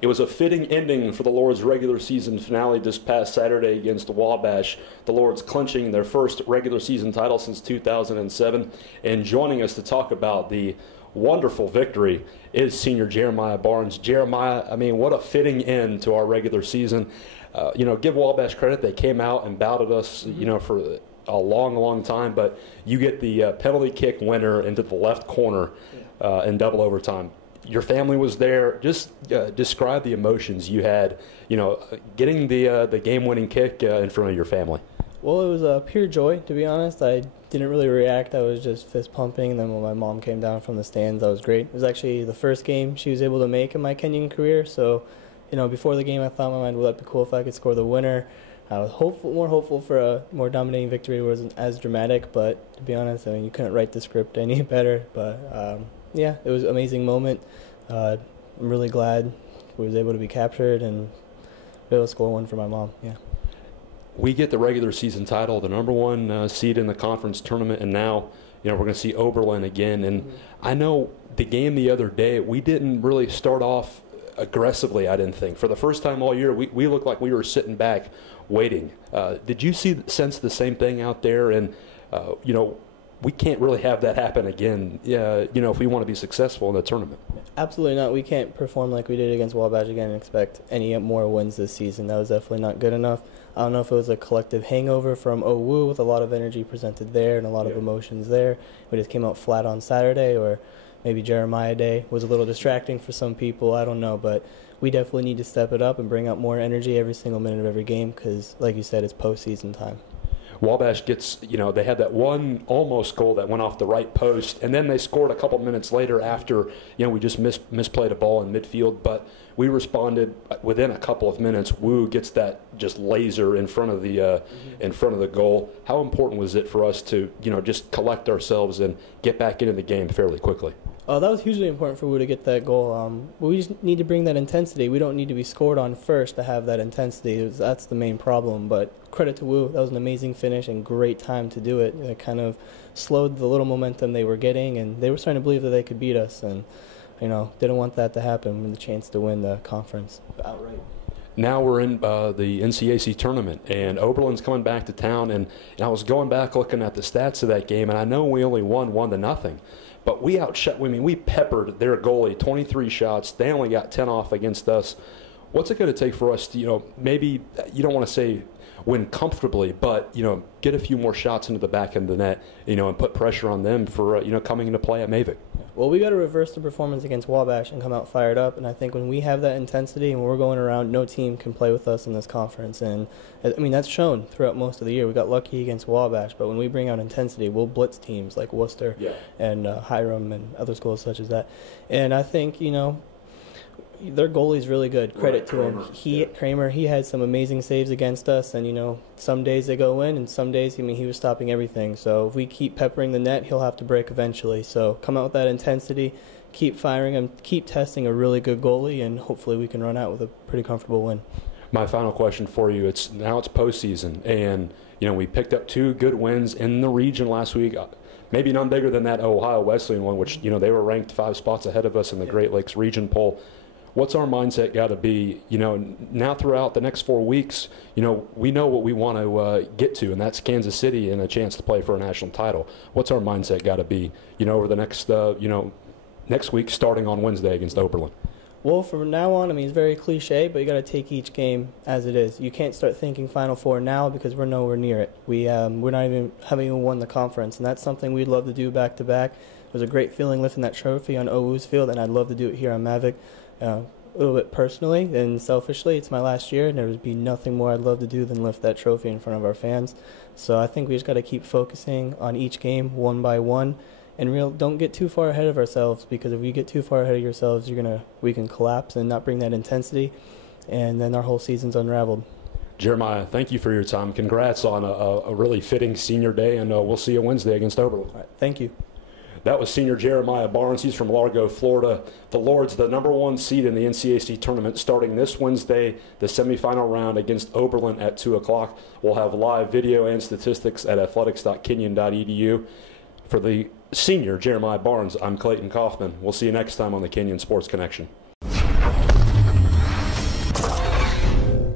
It was a fitting ending for the Lords' regular season finale this past Saturday against the Wabash. The Lords clinching their first regular season title since 2007. And joining us to talk about the wonderful victory is senior Jeremiah Barnes. Jeremiah, I mean, what a fitting end to our regular season. Give Wabash credit. They came out and battled us, for a long, long time. But you get the penalty kick winner into the left corner in double overtime. Your family was there. Just describe the emotions you had, getting the game-winning kick in front of your family. Well, it was pure joy, to be honest. I didn't really react. I was just fist pumping. And then when my mom came down from the stands, that was great. It was actually the first game she was able to make in my Kenyon career. So, before the game, I thought in my mind, well, that'd be cool if I could score the winner. I was more hopeful for a more dominating victory. It wasn't as dramatic, but to be honest, I mean, you couldn't write the script any better. But yeah, it was an amazing moment. I'm really glad we was able to be captured and be able to score one for my mom. Yeah. We get the regular season title, the number one seed in the conference tournament, and now we're going to see Oberlin again. And I know the game the other day, we didn't really start off aggressively, I didn't think. For the first time all year, we looked like we were sitting back waiting. Did you sense the same thing out there? And, we can't really have that happen again, if we want to be successful in the tournament. Absolutely not. We can't perform like we did against Wabash again and expect any more wins this season. That was definitely not good enough. I don't know if it was a collective hangover from OWU with a lot of energy presented there and a lot of emotions there. We just came out flat on Saturday, or maybe Jeremiah Day was a little distracting for some people. I don't know, but we definitely need to step it up and bring out more energy every single minute of every game because, like you said, it's postseason time. Wabash gets, they had that one almost goal that went off the right post, and then they scored a couple minutes later after, we just misplayed a ball in midfield, but we responded within a couple of minutes. Wu gets that just laser in front of the goal. How important was it for us to, just collect ourselves and get back into the game fairly quickly? Oh, that was hugely important for Wu to get that goal. We just need to bring that intensity. We don't need to be scored on first to have that intensity. That's the main problem. But credit to Wu. That was an amazing finish and great time to do it. It kind of slowed the little momentum they were getting, and they were starting to believe that they could beat us. And, didn't want that to happen with the chance to win the conference outright. Now we're in the NCAC tournament, and Oberlin's coming back to town. And I was going back looking at the stats of that game, and I know we only won 1-0. But we peppered their goalie, 23 shots. They only got 10 off against us. What's it going to take for us to, maybe you don't want to say win comfortably, but, get a few more shots into the back end of the net, and put pressure on them for, coming into play at Mavic? Well, we got to reverse the performance against Wabash and come out fired up. And I think when we have that intensity and when we're going around, no team can play with us in this conference. And, that's shown throughout most of the year. We got lucky against Wabash, but when we bring out intensity, we'll blitz teams like Worcester and Hiram and other schools such as that. And I think, their goalie's really good. Credit to him. Kramer, he had some amazing saves against us, and some days they go in, and some days, he was stopping everything. So if we keep peppering the net, he'll have to break eventually. So come out with that intensity, keep firing him, keep testing a really good goalie, and hopefully we can run out with a pretty comfortable win. My final question for you: it's postseason, and we picked up 2 good wins in the region last week. Maybe none bigger than that Ohio Wesleyan one, which they were ranked 5 spots ahead of us in the Great Lakes region poll. What's our mindset got to be, now throughout the next 4 weeks, we know what we want to get to, and that's Kansas City and a chance to play for a national title. What's our mindset got to be, over the next, next week starting on Wednesday against Oberlin? Well, from now on, it's very cliche, but you got to take each game as it is. You can't start thinking Final Four now because we're nowhere near it. Haven't even won the conference, and that's something we'd love to do back to back. It was a great feeling lifting that trophy on OWU's field, and I'd love to do it here on Mavic. A little bit personally and selfishly, it's my last year, and there would be nothing more I'd love to do than lift that trophy in front of our fans. So I think we just got to keep focusing on each game one by one, and don't get too far ahead of ourselves, because if we get too far ahead of yourselves, we can collapse and not bring that intensity, and then our whole season's unraveled. Jeremiah, thank you for your time. Congrats on a really fitting senior day, and we'll see you Wednesday against Oberlin. All right, thank you. That was senior Jeremiah Barnes. He's from Largo, Florida. The Lords, the number 1 seed in the NCAC tournament, starting this Wednesday, the semifinal round against Oberlin at 2 o'clock. We'll have live video and statistics at athletics.kenyon.edu. For the senior Jeremiah Barnes, I'm Clayton Kaufman. We'll see you next time on the Kenyon Sports Connection.